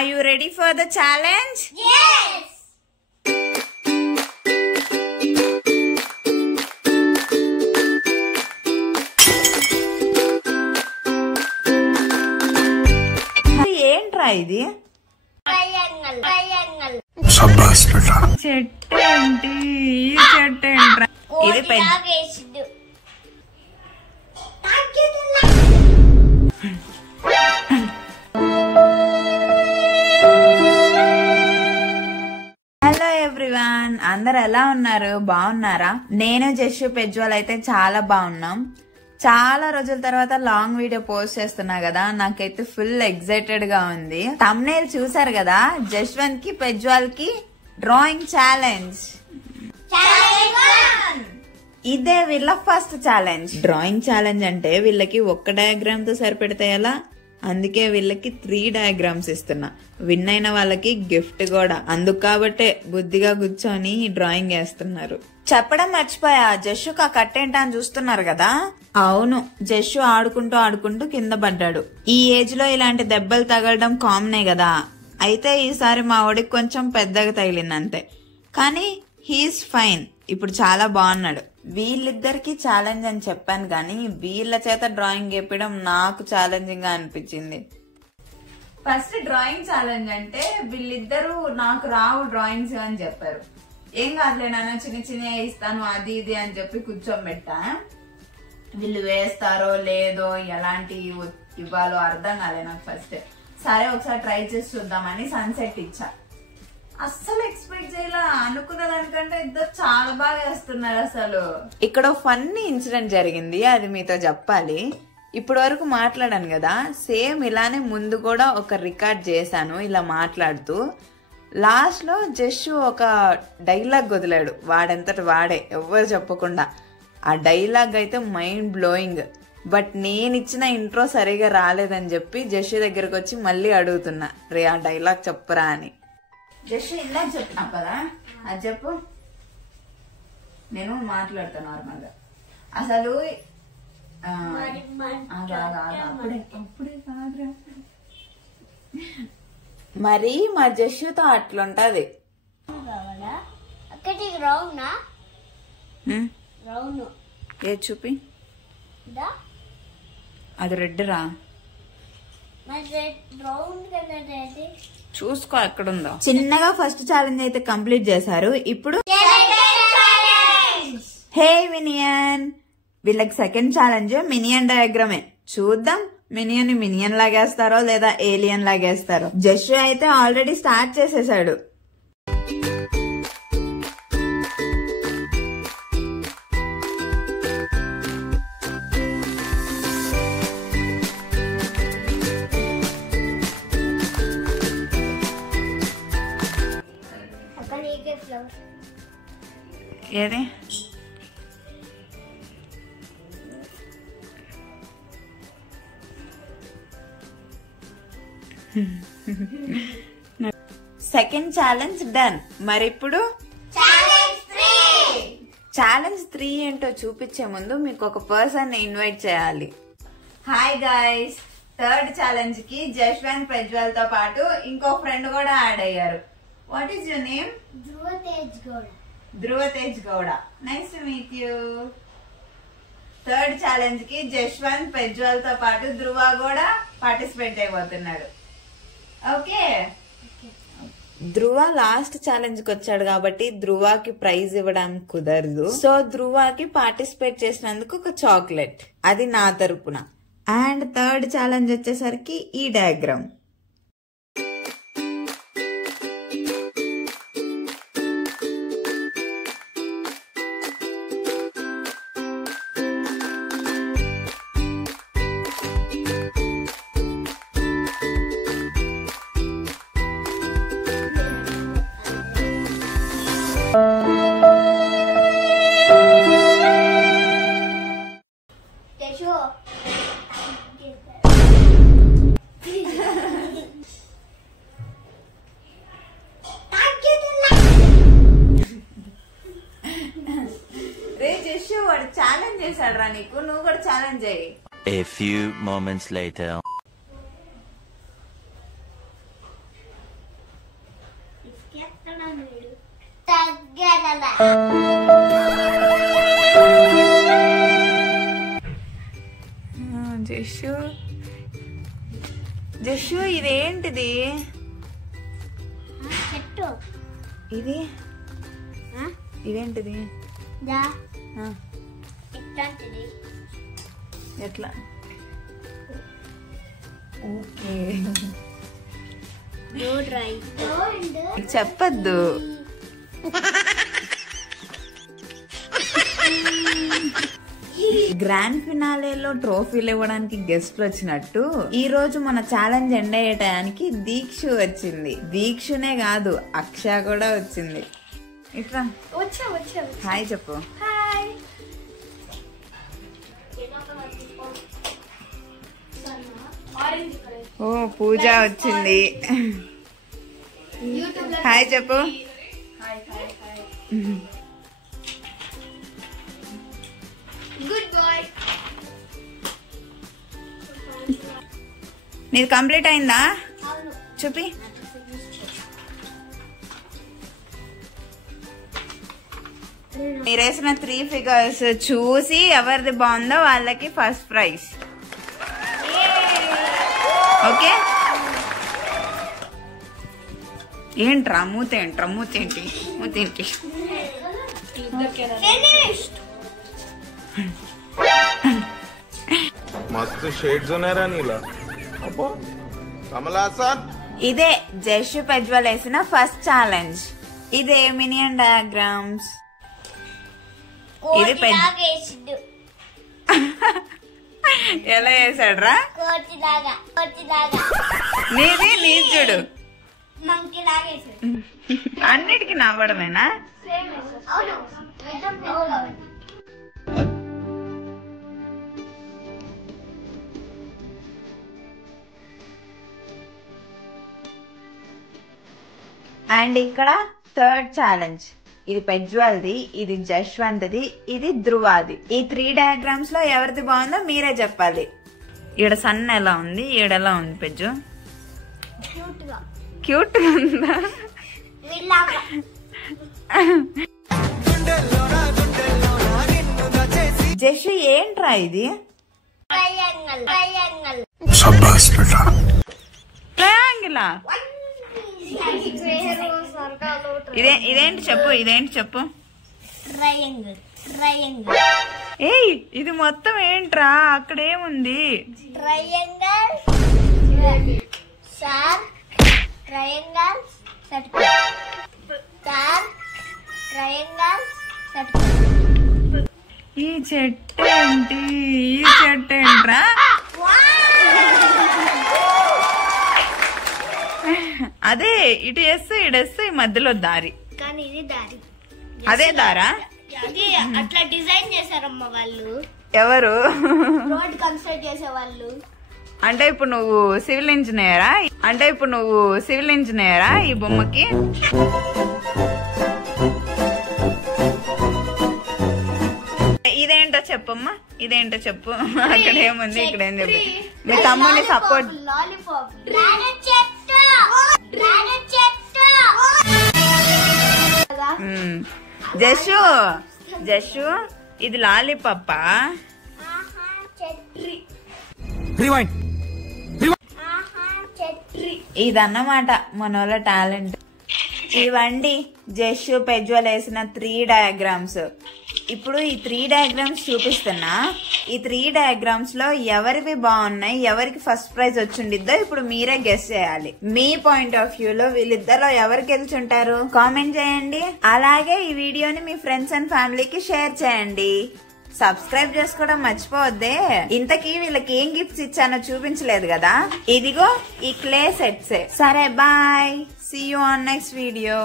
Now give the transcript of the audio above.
Are you ready for the challenge? Yes! ఏంట్రా ఇది? చెట్టు ఏంటి? చెట్టు ఏంట్రా? ఇది హలో ఎవ్రీవన్, అందరు ఎలా ఉన్నారు? బాగున్నారా? నేను జస్సు పెజ్వాల్ అయితే చాలా బాగున్నాం. చాలా రోజుల తర్వాత లాంగ్ వీడియో పోస్ట్ చేస్తున్నా కదా, నాకైతే ఫుల్ ఎక్సైటెడ్ గా ఉంది. థంబ్నెయిల్ చూసారు కదా, జశ్వంత్ కి పెజ్వాల్ కి డ్రాయింగ్ ఛాలెంజ్. ఇదే వీళ్ళ ఫస్ట్ ఛాలెంజ్. డ్రాయింగ్ ఛాలెంజ్ అంటే వీళ్ళకి ఒక్క డయాగ్రామ్ తో సరిపెడితే ఎలా, అందుకే వీళ్ళకి 3 డయాగ్రామ్స్ ఇస్తున్నా. విన్ అయిన వాళ్ళకి గిఫ్ట్ కూడా. అందుకు కాబట్టే బుద్ధిగా కూర్చొని డ్రాయింగ్ వేస్తున్నారు. చెప్పడం మర్చిపోయా, జస్సుకు ఆ కట్టేంటా అని చూస్తున్నారు కదా. అవును, జస్సు ఆడుకుంటూ ఆడుకుంటూ కింద పడ్డాడు. ఈ ఏజ్ లో ఇలాంటి దెబ్బలు తగలడం కామనే కదా. అయితే ఈసారి మా వాడికి కొంచెం పెద్దగా తగిలింది అంతే, కానీ హీఈస్ ఫైన్. ఇప్పుడు చాలా బాగున్నాడు. వీళ్ళిద్దరికి ఛాలెంజ్ అని చెప్పాను కానీ వీళ్ళ చేత డ్రాయింగ్ వేయడం నాకు ఛాలెంజింగ్ గా అనిపించింది. ఫస్ట్ డ్రాయింగ్ ఛాలెంజ్ అంటే వీళ్ళిద్దరూ నాకు రావు డ్రాయింగ్స్ అని చెప్పారు. ఏం కాదులే నాన్న, చిన్న చిన్న ఇస్తాను అది ఇది అని చెప్పి కూర్చోబెట్టా. వీళ్ళు వేస్తారో లేదో, ఎలాంటి ఇవ్వాలో అర్థం కాలే నాకు ఫస్ట్. సరే ఒకసారి ట్రై చేసి చూద్దామని సన్సెట్ ఇచ్చా. అస్సలు ఎక్స్పెక్ట్ చేయాల, అనుకున్న దానికంటే ఇద్దరు చాలా బాగా వేస్తున్నారు. అసలు ఇక్కడ ఫన్నీ ఇన్సిడెంట్ జరిగింది, అది మీతో చెప్పాలి. ఇప్పటి వరకు మాట్లాడాను కదా, సేమ్ ఇలానే ముందు కూడా ఒక రికార్డ్ చేశాను ఇలా మాట్లాడుతూ. లాస్ట్ లో జస్సు ఒక డైలాగ్ వదిలాడు, వాడంతటి వాడే, ఎవ్వరు చెప్పకుండా. ఆ డైలాగ్ అయితే మైండ్ బ్లోయింగ్. బట్ నేను ఇచ్చిన ఇంట్రో సరిగా రాలేదని చెప్పి జస్సు దగ్గరకు వచ్చి మళ్ళీ అడుగుతున్నా, రే ఆ డైలాగ్ చెప్పురా అని. జస్సు ఇందాక చెప్పినా కదా, అది చెప్పు. నేను మాట్లాడతాను నార్మల్ గా. అసలు మరి మా జస్సుతో అట్లుంటది. ఏ చూపి, అది రెడ్ రా, చూసుకో ఎక్కడుందో. చిన్నగా ఫస్ట్ ఛాలెంజ్ అయితే కంప్లీట్ చేశారు. ఇప్పుడు హే మినియన్, వీళ్ళకి సెకండ్ ఛాలెంజ్ మినియన్ డయాగ్రామే. చూద్దాం మినియన్ మినియన్ లాగేస్తారో లేదా ఏలియన్ లాగేస్తారో. జస్సు అయితే ఆల్రెడీ స్టార్ట్ చేసేసాడు. ఏది సెకండ్ ఛాలెంజ్ డన్. మరి ఇప్పుడు ఛాలెంజ్ 3 ఏంటో చూపించే ముందు మీకు ఒక పర్సన్ ఇన్వైట్ చేయాలి. హాయ్ గైస్, థర్డ్ ఛాలెంజ్ కి జశ్వంత్ పెజ్వాల్ తో పాటు ఇంకో ఫ్రెండ్ కూడా యాడ్ అయ్యారు. What is your name? Dhruva Tej Gowda. Nice to meet you. Third challenge కి జశ్వంత్ పెజ్వాల్ తో పాటు ధ్రువ కూడా పార్టిసిపేట్ అయిపోతున్నాడు. ఓకే, ధ్రువ లాస్ట్ ఛాలెంజ్ కి వచ్చాడు కాబట్టి ధ్రువకి ప్రైజ్ ఇవ్వడానికి కుదరదు. సో ధ్రువకి పార్టిసిపేట్ చేసినందుకు ఒక చాక్లెట్, అది నా తరపున. అండ్ థర్డ్ ఛాలెంజ్ వచ్చేసరికి ఈ డయాగ్రామ్. వాడు ఛాలెంజ్ చేశాడు రా నీకు, నువ్వు కూడా ఛాలెంజ్ చేయి. A few moments later. జషు జషు ఇదేంటిది? ఇది ఇదేంటిది? ఎట్లా? ఓకే చెప్పద్దు. గ్రాండ్ ఫినాలేలో ట్రోఫీలు ఇవ్వడానికి గెస్ట్లు వచ్చినట్టు ఈ రోజు మన ఛాలెంజ్ ఎండ్ అయ్యే టయానికి దీక్షు వచ్చింది. దీక్షునే కాదు, అక్ష కూడా వచ్చింది. ఇట్లా హాయ్ చెప్పు. ఓ పూజ వచ్చింది. హాయ్ చెప్పు. నీది కంప్లీట్ అయిందా? చూపి. మీరు వేసిన 3 ఫిగర్స్ చూసి ఎవరిది బాగుందో వాళ్ళకి ఫస్ట్ ప్రైజ్. ఓకే. ఏంట్రా మూతేంట్రా? మూతేంటి? మూతేంటి? मस्त शेड्स ఉన్నారా నీలా? అబ్బో కమలాసన్. ఇదే జషు పెజ్వల్ వేసిన ఫస్ట్ ఛాలెంజ్. ఇదే మినియన్ డయాగ్రామ్స్. ఇది ఎలా వేసాడ్రా? నీది నీ చూడు. అన్నిటికీ నవ్వడమేనా? అండ్ ఇక్కడ థర్డ్ ఛాలెంజ్. ఇది పెజ్వాల్ది, ఇది జశ్వంత్ది, ఇది ధ్రువాది. ఈ 3 డయాగ్రామ్స్ లో ఎవరిది బాగుందో మీరే చెప్పాలి. ఈడ సన్ ఎలా ఉంది, ఈడెలా ఉంది పెజ్జు? క్యూట్ గా ఉందా? జషు ఏంట్రా ఇది? ట్రయాంగిలా? ఇదేంటి చెప్పు, ఇదేంటి చెప్పు. ఏయ్ ఇది మొత్తం ఏంట్రా? అక్కడేముంది? Triangle sir, triangle circle, sir triangle circle. ఈ చెట్టు ఏంటి? ఈ చెట్టు ఏంట్రా? అదే ఇటు వేస్తూ ఇడేస్తూ ఈ మధ్యలో దారి. కానీ ఇది దారి. అదే దారా? ఇది అట్లా డిజైన్ చేశారమ్మ వాళ్ళు. ఎవరు? రోడ్ కన్స్ట్రక్ట్ చేసే వాళ్ళు. అంటే ఇప్పుడు నువ్వు సివిల్ ఇంజనీరా? అంటే ఇప్పుడు నువ్వు సివిల్ ఇంజనీరా ఈ బొమ్మకి? ఇదేంటో చెప్పమ్మా, ఇదేంటో చెప్పు. అక్కడ ఏముంది, ఇక్కడ ఏం చెప్పి. మీ తమ్ముని సపోర్ట్. జషు జషు ఇది లాలీపాపా? ఇదన్నమాట మనోళ్ళ టాలెంట్. ఇవండి జషు పెజ్వల్ వేసిన 3 డయాగ్రామ్స్. ఇప్పుడు ఈ 3 డయాగ్రామ్స్ చూపిస్తున్నా. ఈ 3 డయాగ్రామ్స్ లో ఎవరివి బాగున్నాయి, ఎవరికి ఫస్ట్ ప్రైజ్ వచ్చిండిద్దో ఇప్పుడు మీరే గెస్ చేయాలి. మీ పాయింట్ ఆఫ్ వ్యూ లో వీళ్ళిద్దరిలో ఎవరు గెలుచుంటారు కామెంట్ చేయండి. అలాగే ఈ వీడియోని మీ ఫ్రెండ్స్ అండ్ ఫ్యామిలీకి షేర్ చేయండి. సబ్స్క్రైబ్ చేసుకోవడం మర్చిపోవద్దే. ఇంతకీ వీళ్ళకి ఏం గిఫ్ట్స్ ఇచ్చానో చూపించలేదు కదా. ఇదిగో ఈ క్లే సెట్సే. సరే bye, see you on next video.